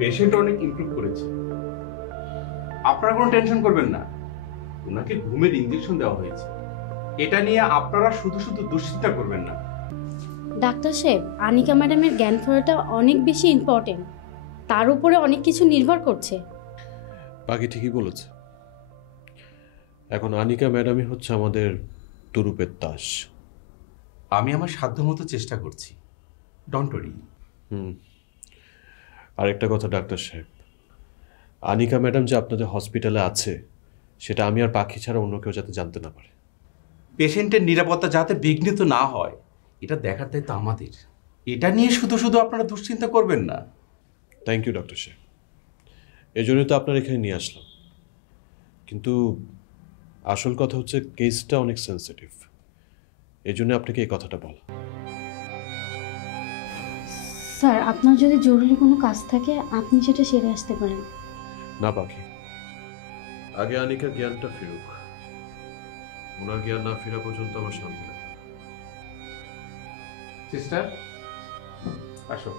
Patient অনেক improve করেছে, আপনারা কোনো টেনশন করবেন না। ওনাকে ঘুমের ইনজেকশন দেওয়া হয়েছে, এটা নিয়ে আপনারা শুধু শুধু দুশ্চিন্তা করবেন না। ডাক্তার সাহেব, আনিকা ম্যাডামের জ্ঞান ফেরাটা অনেক বেশি ইম্পর্টেন্ট, তার উপরে অনেক কিছু নির্ভর করছে। বাকি ঠিকই বলেছে। এখন আনিকা ম্যাডামই হচ্ছে আমাদের তুরুপের তাস। আমি আমার সাধ্যমতো চেষ্টা করছি, ডোন্ট ওয়ারি। আরেকটা কথা ডাক্তার সাহেব, আনিকা ম্যাডাম যে আপনাদের হসপিটালে আছে সেটা আমি আর পাখি ছাড়া অন্য কেউ যাতে জানতে না পারে। পেশেন্টের নিরাপত্তা যাতে বিঘ্নিত না হয় এটা দেখার দায়িত্ব আমাদের। এটা নিয়ে শুধু শুধু আপনারা দুশ্চিন্তা করবেন না। থ্যাংক ইউ ডক্টর সাহেব, এই জন্যই তো আপনার এখানে নিয়ে আসলাম। কিন্তু আসল কথা হচ্ছে কেসটা অনেক সেন্সিটিভ, এই জন্য আপনাকে এই কথাটা বলা। স্যার, আপনার যদি জরুরি কোনো কাজ থাকে আপনি সেটা সেরে আসতে পারেন। না পাখি, আগে আনিকার জ্ঞানটা ফিরুক, ওনার জ্ঞান না ফেরা পর্যন্ত আমার শান্তি লাগে। সিস্টার আসো।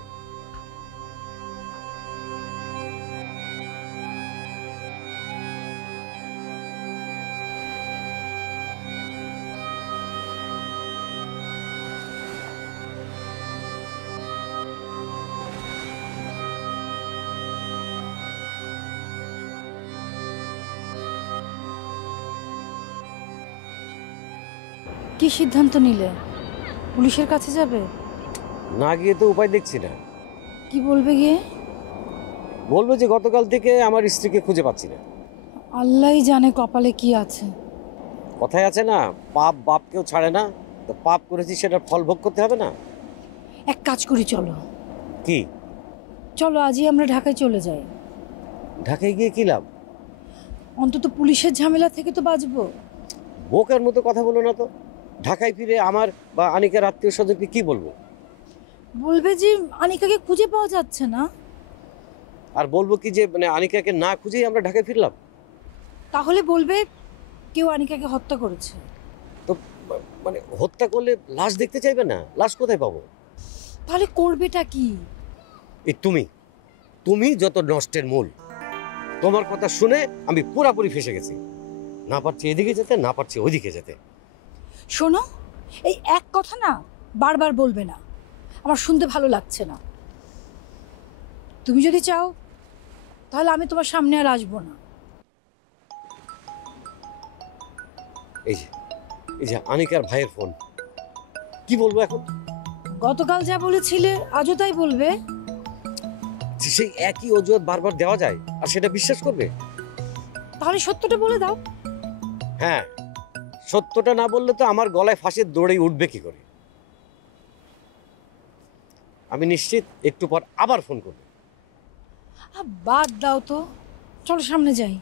কি সিদ্ধান্ত নিলে? পুলিশের কাছে যাবে? না গিয়ে তো উপায় দেখছি না। কি বলবে গিয়ে? বলবো যে গতকাল থেকে আমার স্ত্রীকে খুঁজে পাচ্ছি না। আল্লাহই জানে কপালে কি আছে। কথায় আছে না, পাপ বাপকেও ছাড়ে না। তো পাপ করেছি সেটার ফল ভোগ করতে হবে না? এক কাজ করি, চলো। কি? চলো আজই আমরা ঢাকায় চলে যাই। ঢাকায় গিয়ে কি লাভ? অন্তত পুলিশের ঝামেলা থেকে তো বাঁচবো। বোকার মতো কথা বলো না তো। ঢাকায় ফিরে আমার বা আনিকার আত্মীয় স্বজনকে কি বলবো? বলবে যে আনিকাকে খুঁজে পাওয়া যাচ্ছে না। আর বলবো কি যে মানে আনিকাকে না খুঁজেই আমরা ঢাকায় ফিরলাম? তাহলে বলবে কেউ আনিকাকে হত্যা করেছে। তো মানে হত্যা করলে লাশ দেখতে চাইবে না? লাশ কোথায় পাবো? তাহলে করবেটা কি? এই তুমি যত নষ্টের মূল। তোমার কথা শুনে আমি পুরাপুরি ফেসে গেছি। না পারছি এদিকে যেতে, না পারছি ওইদিকে যেতে। শোনো, এই এক কথা না বারবার বলবে না, আমার শুনতে ভালো লাগছে না। তুমি যদি চাও তাহলে আমি তোমার সামনে আর আসবো না। এই যে আনিকার ভাইয়ের ফোন। কি বলবো এখন? গতকাল যা বলেছিলে আজও তাই বলবে? সেই একই অজুহাত বারবার দেওয়া যায় আর সেটা বিশ্বাস করবে? তাহলে সত্যটা বলে দাও। হ্যাঁ, সত্যটা না বললে তো আমার গলায় ফাঁসির দড়ি উঠবে কি করে। আমি নিশ্চিত একটু পর আবার ফোন করবে। বাদ দাও তো, চলো সামনে যাই।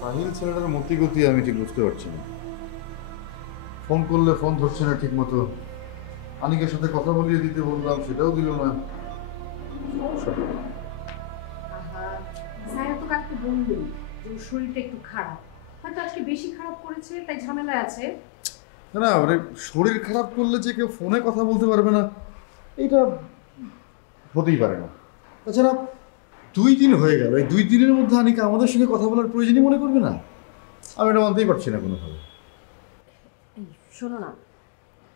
সাহিল ছেলেটার মতিগতি আমি ঠিক বুঝতে পারছি না। ফোন করলে ফোন ধরছে না ঠিক মতো। আনিকের সাথে কথা বলিয়ে দিতে বললাম, সেটাও দিল না। সায়রা তো কালকে বললো যে ওর শরীরটা একটু খারাপ, হয়তো আজকে বেশি খারাপ করেছে তাই ঝামেলা আছে। না মানে শরীর খারাপ করলে যে কেউ ফোনে কথা বলতে পারবে না এটা হতেই পারে না। তাছাড়া 2 দিন হয়ে গেল, এই 2 দিনের মধ্যে আনিকা আমাদের সঙ্গে কথা বলার প্রয়োজনই মনে করবে না। আমি এটা মানতেই পারছি না কোনোভাবে। এই শোনো না,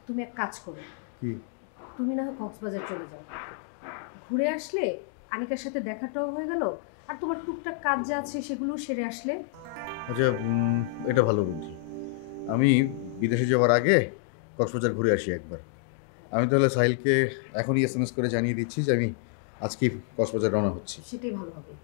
তুমি এক কাজ করো, কি? তুমি না হয় কক্সবাজার চলে যাও, ঘুরে আসলে আনিকার সাথে দেখাটাও হয়ে গেল, আর তোমার টুকটাক কাজ যা আছে সেগুলো সেরে আসলে। আচ্ছা, এটা ভালো বুদ্ধি। আমি বিদেশে যাওয়ার আগে কক্সবাজার ঘুরে আসি একবার। আমি তাহলে সাহিলকে এখনই SMS করে জানিয়ে দিচ্ছি যে আমি আজকেই কক্সবাজার রওনা হচ্ছি। সেটাই ভালো হবে।